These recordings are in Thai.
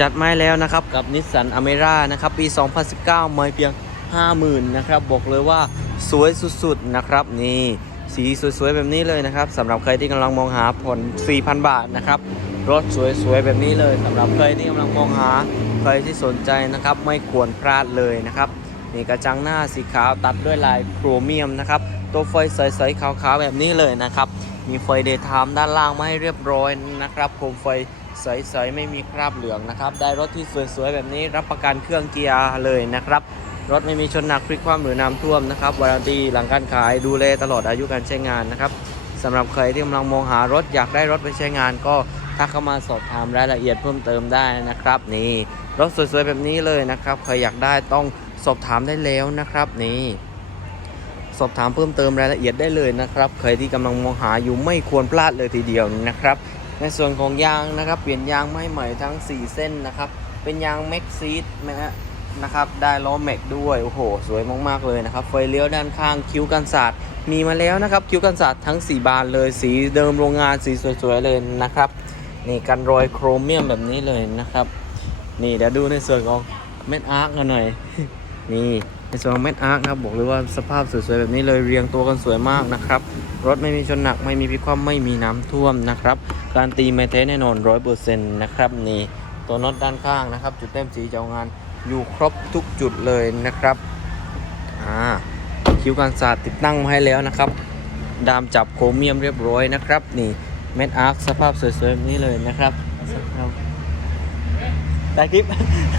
จัดไม้แล้วนะครับ กับนิสสันอเมร่านะครับ ปี 2019 ไม่เพียง 50,000 นะครับ บอกเลยว่าสวยสุดๆ นะครับ นี่ สีสวยๆ แบบนี้เลยนะครับสำหรับใครที่กำลังมองหาผ่อน4,000 บาทนะครับ รถสวยๆ แบบนี้เลยสำหรับใครที่กำลังมองหาใครที่สนใจนะครับ ไม่ควรพลาดเลยนะครับนี่กระจังหน้าสีขาวตัดด้วยลายโครเมียมนะครับ ตัวไฟใสๆขาวๆแบบนี้เลยนะครับ มีไฟเดย์ไทม์ด้านล่างมาให้เรียบร้อยนะครับโคมไฟ ใสๆไม่มีคราบเหลืองนะครับ ได้รถที่สวยๆแบบนี้รับประกันเครื่องเกียร์เลยนะครับ รถไม่มีชนหนักพลิกคว่ำหรือน้ำท่วมนะครับวารันตีหลังการขายดูแลตลอดอายุการใช้งานนะครับสำหรับใครที่กำลังมองหารถอยากได้รถไปใช้งาน ก็ทักเข้ามาสอบถามรายละเอียดเพิ่มเติมได้นะครับ นี่รถสวยๆแบบนี้เลยนะครับใครอยากได้ต้องสอบถามได้แล้วนะครับนี่สอบถามเพิ่มเติมรายละเอียดได้เลยนะครับ ใครที่กำลังมองหาอยู่ไม่ควรพลาดเลยทีเดียวนะครับ ในส่วนของยางนะครับ เปลี่ยนยางมาให้ใหม่ทั้ง 4 เส้นนะครับ เป็นยางแม็กซีดนะฮะนะครับ ได้ล้อแม็กด้วยโอ้โห สวยมากๆเลยนะครับไฟเลี้ยวด้านข้างคิ้วกันศาสตร์มีมาแล้วนะครับ คิ้วกันศาสตร์ทั้ง 4 บานเลยสีเดิมโรงงานสีสวยๆเลยนะครับนี่กันรอยโครเมียมแบบนี้เลยนะครับ นี่เดี๋ยวดูในส่วนของเม็ดอาร์คกันหน่อยนี่ ในส่วนของเม็ดอาร์คนะครับบอกเลยว่าสภาพสวยๆแบบนี้เลยเรียงตัวกันสวยมากนะครับ รถไม่มีชนหนักไม่มีพิคว่ำไม่มีน้ำท่วมนะครับ การตีไมเทสแน่นอนร้อยเปอร์เซ็นต์นะครับนี่ตัวน็อตด้านข้างนะครับ จุดเต็มสีเจ้างานอยู่ครบทุกจุดเลยนะครับอ่าคิวการสาดติดตั้งมาให้แล้วนะครับ ดามจับโครเมียมเรียบร้อยนะครับ นี่เม็ดอาร์คสภาพสวยๆแบบนี้เลยนะครับสำหรับได้คลิปใ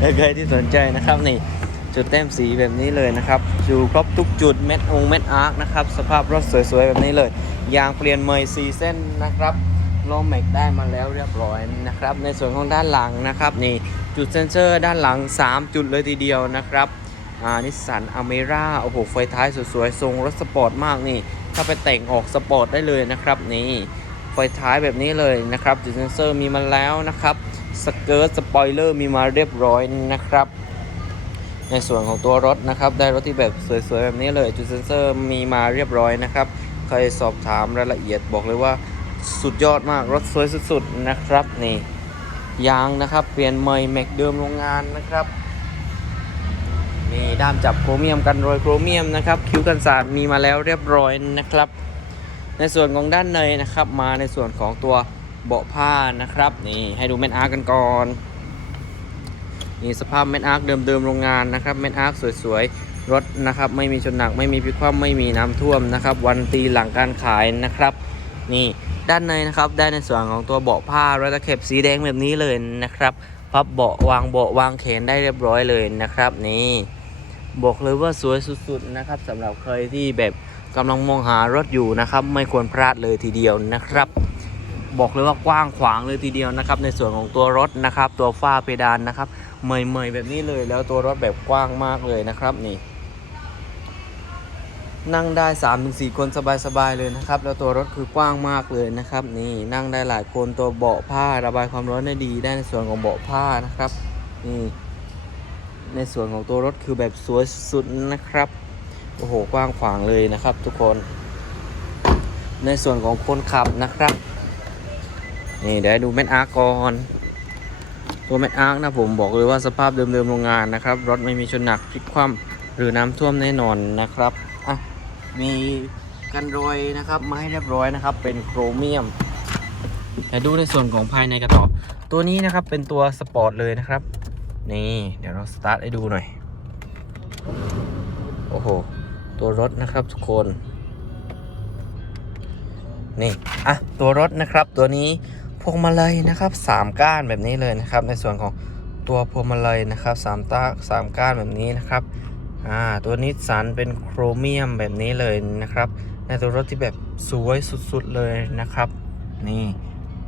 ครใครที่สนใจนะครับนี่ จุดแต้มสีแบบนี้เลยนะครับอยู่ครบทุกจุดเม็ดองเม็ดอาร์คนะครับสภาพรถสวยๆแบบนี้เลย ยางเปลี่ยนใหม่4เส้นนะครับล้อแม็กได้มาแล้วเรียบร้อยนะครับ ในส่วนของด้านหลังนะครับนี่จุดเซนเซอร์ด้านหลัง 3 จุดเลยทีเดียวนะครับอ่านิสสันอเมร่าโอ้โหไฟท้ายสวยๆทรงรถสปอร์ตมากนี่ ถ้าไปแต่งออกสปอร์ตได้เลยนะครับนี่ไฟท้ายแบบนี้เลยนะครับจุดเซนเซอร์มีมาแล้วนะครับสเกิร์ตสปอยเลอร์มีมาเรียบร้อยนะครับ ในส่วนของตัวรถนะครับ ได้รถที่แบบสวยๆ แบบนี้เลย จุดเซ็นเซอร์มีมาเรียบร้อยนะครับ ใครสอบถามรายละเอียดบอกเลยว่าสุดยอดมาก รถสวยสุดๆ นะครับ นี่ ยางนะครับ เปลี่ยนใหม่แม็กเดิมโรงงานนะครับนี่ด้ามจับโครเมียมกันรอยโครเมียมนะครับ คิ้วกันสาดมีมาแล้วเรียบร้อยนะครับ ในส่วนของด้านในนะครับ มาในส่วนของตัวเบาะผ้านะครับ นี่ให้ดูแมนอาร์กันก่อน นี่สภาพเม็ดอาร์คเดิมๆโรงงานนะครับเม็ดอาร์คสวยๆ รถนะครับไม่มีชนหนักไม่มีพิคว่ำไม่มีน้ำท่วมนะครับ วันตีหลังการขายนะครับ นี่ด้านในนะครับได้ในส่วนของตัวเบาะผ้ารถตะเข็บสีแดงแบบนี้เลยนะครับพับเบาะวางเบาะวางแขนได้เรียบร้อยเลยนะครับ นี่บอกเลยว่าสวยสุดๆนะครับสำหรับใครที่แบบกำลังมองหารถอยู่นะครับ ไม่ควรพลาดเลยทีเดียวนะครับบอกเลยว่ากว้างขวางเลยทีเดียวนะครับ ในส่วนของตัวรถนะครับ ตัวฝ้าเพดานนะครับ เมยๆแบบนี้เลยแล้วตัวรถแบบกว้างมากเลยนะครับนี่ นั่งได้3-4คนสบายๆเลยนะครับ แล้วตัวรถคือกว้างมากเลยนะครับ นี่นั่งได้หลายคนตัวเบาะผ้าระบายความร้อนได้ดีได้ในส่วนของเบาะผ้านะครับนี่ในส่วนของตัวรถคือแบบสวยสุดนะครับโอ้โหกว้างขวางเลยนะครับ ทุกคน ในส่วนของคนขับนะครับนี่เดี๋ยวดูแมนอาร์ก่อน ตัวแมนอาร์นะผมบอกเลยว่าสภาพเดิมๆโรงงานนะครับ รถไม่มีชนหนักพลิกคว่ำหรือน้ำท่วมแน่นอนนะครับอะมีกันรอยนะครับมาให้เรียบร้อยนะครับ เป็นโครเมียม แต่ดูในส่วนของภายในกระสอบ ตัวนี้นะครับเป็นตัวสปอร์ตเลยนะครับ นี่เดี๋ยวเราสตาร์ทให้ดูหน่อย โอ้โห ตัวรถนะครับทุกคน นี่ อะ ตัวรถนะครับตัวนี้ พวงมาลัยนะครับสามก้านแบบนี้เลยนะครับ ในส่วนของตัวพวงมาลัยนะครับสามตาสามก้านแบบนี้นะครับอ่าตัวนิสสันเป็นโครเมียมแบบนี้เลยนะครับ ในตัวรถที่แบบสวยสุดๆเลยนะครับ นี่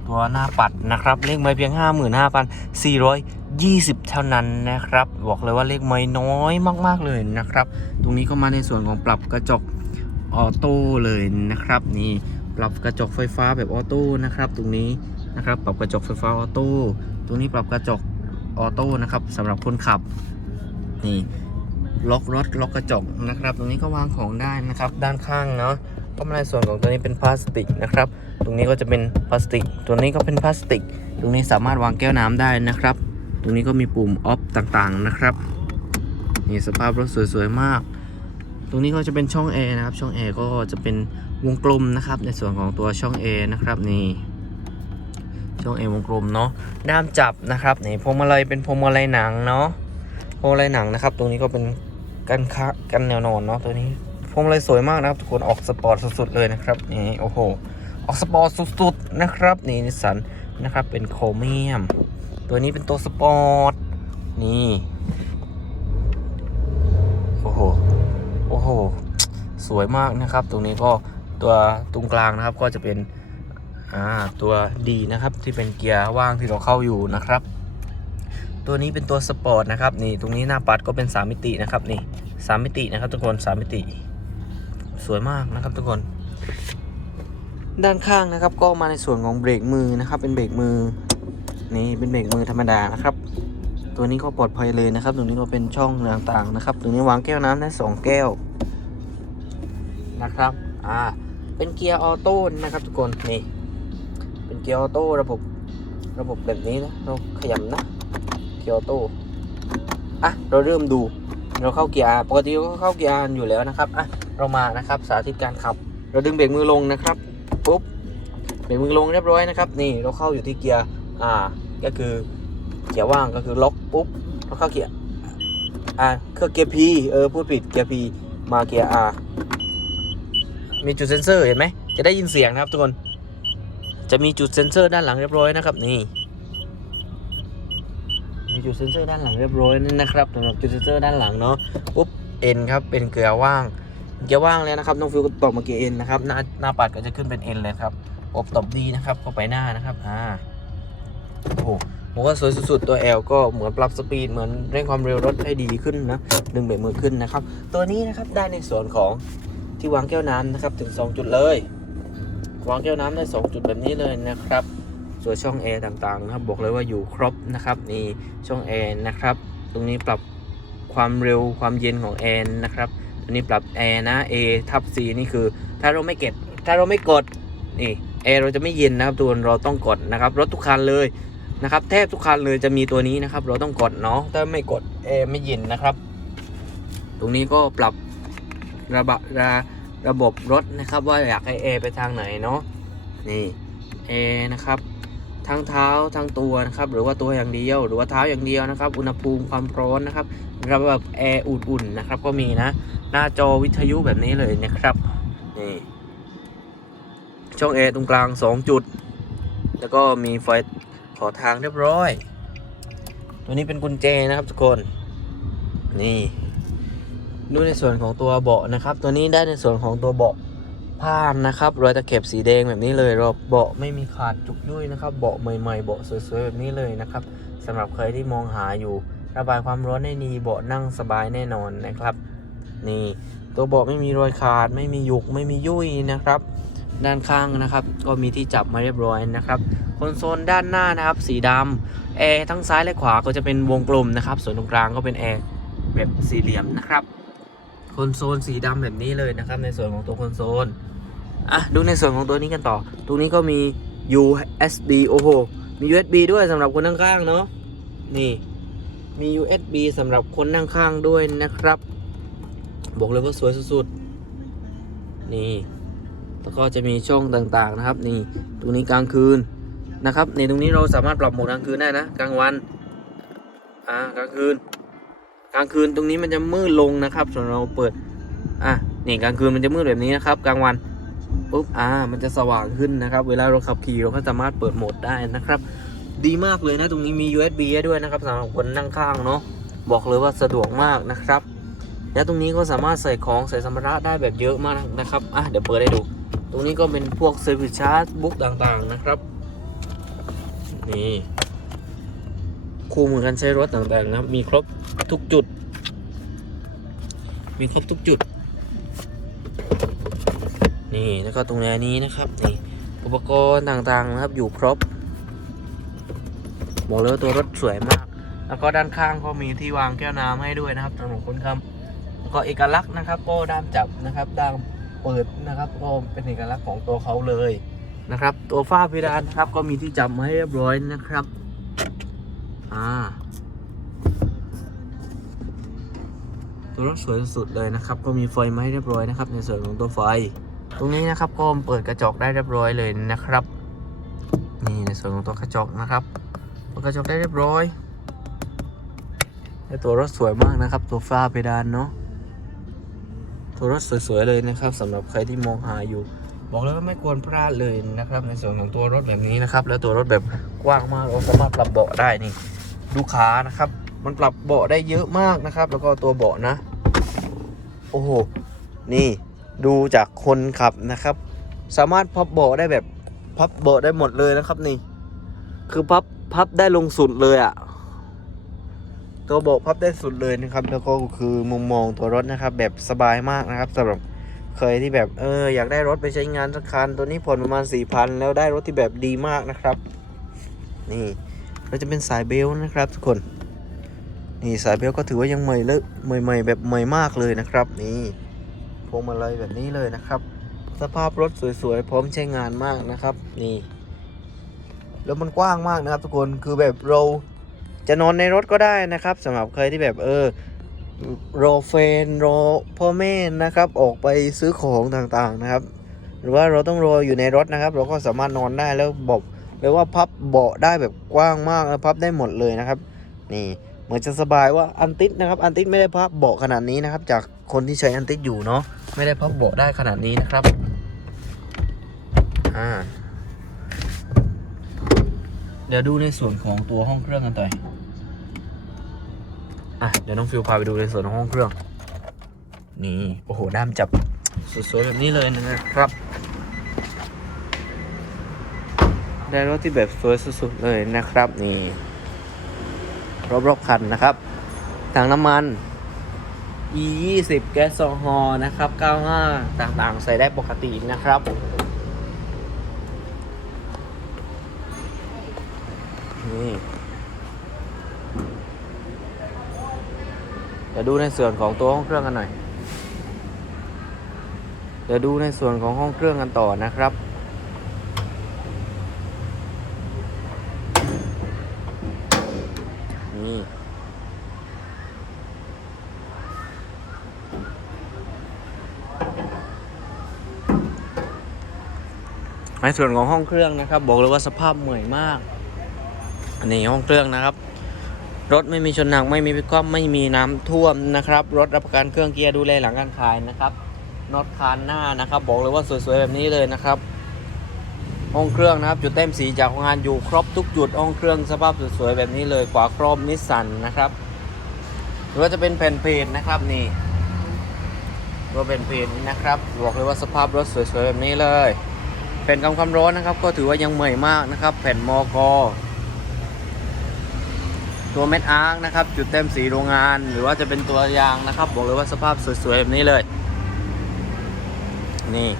ตัวหน้าปัดนะครับ เลขไม่เพียง 55,420 เท่านั้นนะครับ บอกเลยว่าเลขไม่น้อยมากๆเลยนะครับ ตรงนี้ก็มาในส่วนของปรับกระจกออโต้เลยนะครับ นี่ปรับกระจกไฟฟ้าแบบออโต้นะครับ ตรงนี้ นะครับ ปรับกระจกไฟฟ้าออโต้ตรงนี้ปรับกระจกออโต้นะครับสำหรับคนขับ นี่ล็อกรถล็อกกระจกนะครับ ตรงนี้ก็วางของได้นะครับ ด้านข้างเนาะก็มาในส่วนของตัวนี้เป็นพลาสติกนะครับ ตรงนี้ก็จะเป็นพลาสติก ตัวนี้ก็เป็นพลาสติก ตรงนี้สามารถวางแก้วน้ำได้นะครับ ตรงนี้ก็มีปุ่มออฟต่างๆนะครับ นี่สภาพรถสวยๆมาก ตรงนี้ก็จะเป็นช่องแอร์นะครับ ช่องแอร์ก็จะเป็นวงกลมนะครับ ในส่วนของตัวช่องแอร์นะครับนี่ ช่องแอร์วงกลมเนาะด้ามจับนะครับนี่พวงมาลัยเป็นพวงมาลัยหนังเนาะพวงมาลัยหนังนะครับ ตรงนี้ก็เป็นกันคะกันแนวนอนเนาะตัวนี้พวงมาลัยสวยมากนะครับทุกคนออกสปอร์ตสุดๆเลยนะครับนี่โอ้โหออกสปอร์ตสุดๆนะครับนี่นิสสันนะครับเป็นโครเมียม ตัวนี้เป็นตัวสปอร์ตนี่โอ้โหโอ้โหสวยมากนะครับ ตรงนี้ก็ตัวตรงกลางนะครับก็จะเป็น อ่าตัวดีนะครับที่เป็นเกียร์ว่างที่เราเข้าอยู่นะครับ ตัวนี้เป็นตัวสปอร์ตนะครับนี่ตรงนี้หน้าปัดก็เป็น 3 มิตินะครับนี่สามมิตินะครับทุกคน3มิติ สวยมากนะครับทุกคน ด้านข้างนะครับก็มาในส่วนของเบรกมือนะครับ เป็นเบรกมือนี่เป็นเบรกมือธรรมดานะครับ ตัวนี้ก็ปลอดภัยเลยนะครับ ตรงนี้ก็เป็นช่องต่างๆนะครับ ตรงนี้วางแก้วน้ำได้สองแก้วนะครับ อ่า เป็นเกียร์ออโต้นะครับทุกคน นี่ เป็นเกียร์ออโต้ระบบ ระบบแบบนี้นะเราขยำนะเกียร์ออโต้อะเราเริ่มดูเราเข้าเกียร์ปกติเราก็เข้าเกียร์อยู่แล้วนะครับอะเรามานะครับสาธิตการขับ เราดึงเบรกมือลงนะครับปุ๊บเบรกมือลงเรียบร้อยนะครับ นี่เราเข้าอยู่ที่เกียร์ R ก็คือเกียร์ว่างก็คือล็อกปุ๊บเราเข้าเกียร์อ่าคือเกียร์ P เออพูดผิดเกียร์ P มาเกียร์ R มีจุดเซ็นเซอร์เห็นไหมจะได้ยินเสียงนะครับทุกคน จะมีจุดเซ็นเซอร์ด้านหลังเรียบร้อยนะครับนี่มีจุดเซ็นเซอร์ด้านหลังเรียบร้อยนั่นะครับสำหรับจุดเซ็นเซอร์ด้านหลังเนาะปุ๊บ N ครับเป็นเกียร์ว่างเกียร์ว่างแล้วนะครับน้องฟิวก็ตบมาเกียร์ N นนะครับหน้าหน้าปัดก็จะขึ้นเป็น N เลยครับปุ๊บตบดีนะครับเข้าไปหน้านะครับอ่าโอ้โหผมว่าสวยสุดๆตัว L ก็เหมือนปรับสปีดเหมือนเร่งความเร็วรถให้ดีขึ้นนะดึงเบรกมือขึ้นนะครับ ตัวนี้นะครับได้ในส่วนของที่วางแก้วน้ำนะครับถึง 2 จุดเลย วางแก้วน้ำได้ 2 จุดแบบนี้เลยนะครับ ส่วนช่องแอร์ต่างๆนะครับบอกเลยว่าอยู่ครบนะครับนี่ช่องแอร์นะครับ ตรงนี้ปรับความเร็วความเย็นของแอร์นะครับตัวนี้ปรับแอร์นะ A ทับ C นี่คือ ถ้าเราไม่เก็บถ้าเราไม่กดนี่แอร์เราจะไม่เย็นนะครับ ตัวเราต้องกดนะครับรถทุกคันเลยนะครับแทบทุกคันเลยจะมีตัวนี้นะครับ เราต้องกดเนาะถ้าไม่กดแอร์ไม่เย็นนะครับ ตรงนี้ก็ปรับระบะระ ระบบรถนะครับว่าอยากให้แอร์ไปทางไหนเนาะนี่แอร์นะครับทั้งเท้าทั้งตัวนะครับหรือว่าตัวอย่างเดียว หรือว่าเท้าอย่างเดียวนะครับ อุณหภูมิความร้อนนะครับ ระบบแอร์อุ่นๆนะครับ ก็มีนะ หน้าจอวิทยุแบบนี้เลยนะครับนี่ช่องแอร์ตรงกลาง 2 จุด แล้วก็มีไฟขอทางเรียบร้อย ตัวนี้เป็นกุญแจนะครับทุกคนนี่ ดูในส่วนของตัวเบาะนะครับ ตัวนี้ได้ในส่วนของตัวเบาะผ้านนะครับรอยตะเข็บสีแดงแบบนี้เลยรอบเบาะไม่มีขาดจุกยุ่ยนะครับเบาะใหม่ๆเบาะสวยๆแบบนี้เลยนะครับสำหรับใครที่มองหาอยู่ ระบายความร้อนได้ดีเบาะนั่งสบายแน่นอนนะครับ นี่ตัวเบาะไม่มีรอยขาด ไม่มียุกไม่มียุ่ยนะครับ ด้านข้างนะครับ ก็มีที่จับมาเรียบร้อยนะครับคอนโซลด้านหน้านะครับ สีดำแอร์ทั้งซ้ายและขวาก็จะเป็นวงกลมนะครับ ส่วนตรงกลางก็เป็นแอร์แบบสี่เหลี่ยมนะครับ คอนโซลสีดำแบบนี้เลยนะครับ ในส่วนของตัวคอนโซลอะดูในส่วนของตัวนี้กันต่อ ตรงนี้ก็มี USB โอ้โห มี USB ด้วยสำหรับคนนั่งข้างเนาะนี่มี USB สำหรับคนนั่งข้างด้วยนะครับ บอกเลยว่าสวยสุดๆนี่แล้วก็จะมีช่องต่างๆนะครับ นี่ตรงนี้กลางคืนนะครับในตรงนี้เราสามารถปรับโหมดกลางคืนได้นะ กลางวันอ่ากลางคืน กลางคืนตรงนี้มันจะมืดลงนะครับ ส่วนเราเปิด อะนี่กลางคืนมันจะมืดแบบนี้นะครับ กลางวันปุ๊บอ่า มันจะสว่างขึ้นนะครับ เวลาเราขับขี่เราก็สามารถเปิดโหมดได้นะครับ ดีมากเลยนะตรงนี้มี USB ด้วยนะครับสำหรับคนนั่งข้างเนาะบอกเลยว่าสะดวกมากนะครับ และตรงนี้ก็สามารถใส่ของใส่สัมภาระได้แบบเยอะมากนะครับอะเดี๋ยวเปิดให้ดู ตรงนี้ก็เป็นพวกเซอร์วิสชาร์จบุ๊กต่างๆนะครับ นี่ คู่มือการใช้รถต่างๆนะครับ มีครบทุกจุด มีครบทุกจุด นี่แล้วก็ตรงนี้นะครับนี่อุปกรณ์ต่างๆนะครับอยู่ครบบอกเลยว่าตัวรถสวยมาก แล้วก็ด้านข้างก็มีที่วางแก้วน้ำให้ด้วยนะครับสำหรับคนขับแล้วก็เอกลักษณ์นะครับก็ด้ามจับนะครับด้ามเปิดนะครับก็เป็นเอกลักษณ์ของตัวเขาเลยนะครับ ตัวฝ้าเพดานนะครับก็มีที่จับมาให้เรียบร้อยนะครับ อ่าตัวรถสวยสุดเลยนะครับ ก็มีไฟมาให้เรียบร้อยนะครับ ในส่วนของตัวไฟ ตรงนี้นะครับก็เปิดกระจกได้เรียบร้อยเลยนะครับ นี่ในส่วนของตัวกระจกนะครับเปิดกระจกได้เรียบร้อยและตัวรถสวยมากนะครับ ตัวฝ้าเพดานเนาะตัวรถสวยๆเลยนะครับสำหรับใครที่มองหาอยู่ บอกเลยว่าไม่ควรพลาดเลยนะครับ ในส่วนของตัวรถแบบนี้นะครับ แล้วตัวรถแบบกว้างมากเราสามารถปรับเบาะได้นี่ ดูขานะครับ มันปรับเบาะได้เยอะมากนะครับ แล้วก็ตัวเบาะนะ โอ้โห นี่ดูจากคนขับนะครับ สามารถพับเบาะได้แบบพับเบาะได้หมดเลยนะครับนี่ คือพับพับได้ลงสุดเลยอะ่ะ ตัวเบาะพับได้สุดเลยนะครับ แล้วก็คือมุมมองตัวรถนะครับ แบบสบายมากนะครับสำหรับเคยที่แบบเอออยากได้รถไปใช้งานสักคันตัวนี้ผ่อนประมาณ4 0 0 0แล้วได้รถที่แบบดีมากนะครับ นี่ เราจะเป็นสายเบลต์นะครับทุกคนนี่สายเบลต์ก็ถือว่ายังใหม่เลยใหม่ๆแบบใหม่มากเลยนะครับ นี่พวงมาลัยแบบนี้เลยนะครับ สภาพรถสวยๆ พร้อมใช้งานมากนะครับ นี่ แล้วมันกว้างมากนะครับทุกคนคือแบบเราจะนอนในรถก็ได้นะครับสำหรับใครที่แบบเออรอเฟนรอพ่อแม่นะครับ ออกไปซื้อของต่างๆนะครับ หรือว่าเราต้องรออยู่ในรถนะครับ เราก็สามารถนอนได้แล้วบอก เลยว่าพับเบาะได้แบบกว้างมากแล้วพับได้หมดเลยนะครับ นี่เหมือนจะสบายว่าอันติดนะครับ อันติดไม่ได้พับเบาะขนาดนี้นะครับ จากคนที่ใช้อันติดอยู่เนาะไม่ได้พับเบาะได้ขนาดนี้นะครับอ่าเดี๋ยวดูในส่วนของตัวห้องเครื่องกันต่อยอะเดี๋ยวน้องฟิวพาไปดูในส่วนของห้องเครื่องนี่โอ้โหด้ามจับสวยๆแบบนี้เลยนะครับ ได้รถที่แบบสวยสุดๆเลยนะครับ นี่ รอบๆคันนะครับถังน้ำมัน e 2 0แก๊สโซฮอล์นะครับ 95 ต่างๆ ใส่ได้ปกตินะครับ นี่เดี๋ยวดูในส่วนของตัวห้องเครื่องกันหน่อย เดี๋ยวดูในส่วนของห้องเครื่องกันต่อนะครับ นี่ ในส่วนของห้องเครื่องนะครับ บอกเลยว่าสภาพเหนื่อยมาก อันนี้ห้องเครื่องนะครับ รถไม่มีชนหนักไม่มีพิกคว่ำไม่มีน้ำท่วมนะครับ รถรับประกันเครื่องเกียร์ดูแลหลังการขายนะครับน็อตคานหน้านะครับ บอกเลยว่าสวยๆแบบนี้เลยนะครับ ห้องเครื่องนะครับ จุดเต็มสีจากโรงงานอยู่ครบทุกจุดห้องเครื่องสภาพสวยๆแบบนี้เลยขวาครอบนิสสันนะครับ หรือว่าจะเป็นแผ่นเพจนะครับนี่ก็เป็นเพจนี้นะครับบอกเลยว่าสภาพรถสวยๆแบบนี้เลย แผ่นกำความร้อนนะครับ ก็ถือว่ายังใหม่มากนะครับ แผ่นมอกอตัวเม็ดอาร์คนะครับ จุดเต็มสีโรงงาน หรือว่าจะเป็นตัวยางนะครับ บอกเลยว่าสภาพสวยๆแบบนี้เลย นี่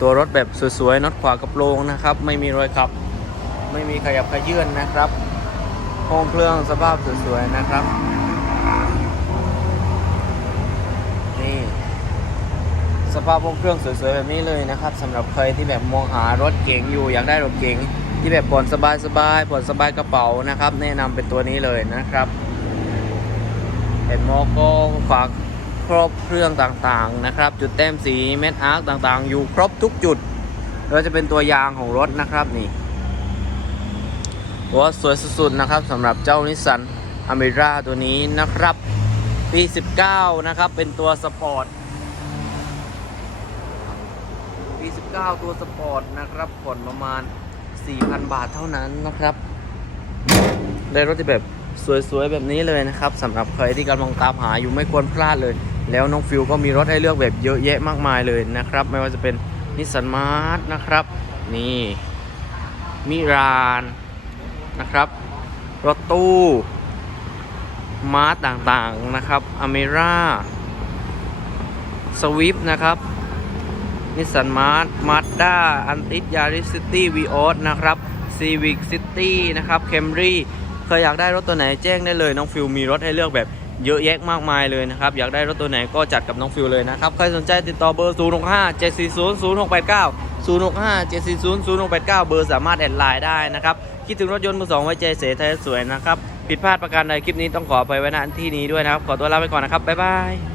ตัวรถแบบสวยๆน็อตขวากระโปรงนะครับ ไม่มีรอยขับ ไม่มีขยับขยื่นนะครับห้องเครื่องสภาพสวยๆนะครับ นี่ สภาพห้องเครื่องสวยๆแบบนี้เลยนะครับสำหรับใครที่แบบมองหารถเก๋งอยู่อยากได้รถเก๋งที่แบบผ่อนสบายๆผ่อนสบายกระเป๋านะครับ แนะนำเป็นตัวนี้เลยนะครับเป็นมโก้ฝากครบเครื่องต่างๆนะครับ จุดแต้มสีเม็ดอาร์คต่างๆ อยู่ครบทุกจุดเราจะเป็นตัวยางของรถนะครับนี่ตัวสวยสุดๆนะครับสำหรับเจ้านิสสันอเมร่าตัวนี้นะครับปี 19 นะครับ เป็นตัวสปอร์ต 9 ตัวสปอร์ตนะครับผ่อนประมาณ 4,000 บาทเท่านั้นนะครับ ได้รถที่แบบสวยๆ แบบนี้เลยนะครับสำหรับใครที่กำลังตามหาอยู่ไม่ควรพลาดเลย แล้วน้องฟิวก็มีรถให้เลือกแบบเยอะแยะมากมายเลยนะครับ ไม่ว่าจะเป็นนิสสันมาร์ทนะครับ นี่มิรานนะครับ รถตู้มาร์ทต่างๆนะครับอเมร่าสวิฟนะครับ นิสสันมาร์ทมาสด้าอันติสยาริสซิตี้วีออสนะครับซีวิกซิตี้นะครับเคมรี่เคยอยากได้รถตัวไหนแจ้งได้เลย น้องฟิวมีรถให้เลือกแบบเยอะแยะมากมายเลยนะครับ อยากได้รถตัวไหนก็จัดกับน้องฟิวเลยนะครับ ใครสนใจติดต่อเบอร์ 0 6 5 7 4 0 0 6 8 9 0 6 5 7 4 0 0 6 8 9 เบอร์สามารถแอดไลน์ได้นะครับ คิดถึงรถยนต์มือสองไว้ใจเสไทยสวยนะครับ ผิดพลาดประการใดคลิปนี้ต้องขอไปไว้ณที่นี้ด้วยนะครับ ขอตัวลาไปก่อนนะครับ บ๊ายบาย